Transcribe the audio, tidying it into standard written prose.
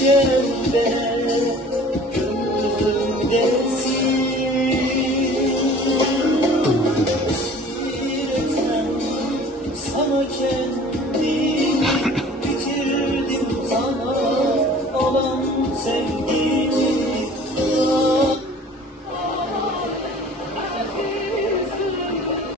gecemde gözümdesin. Esireten sana kendimi bitirdim, sana olan sevgi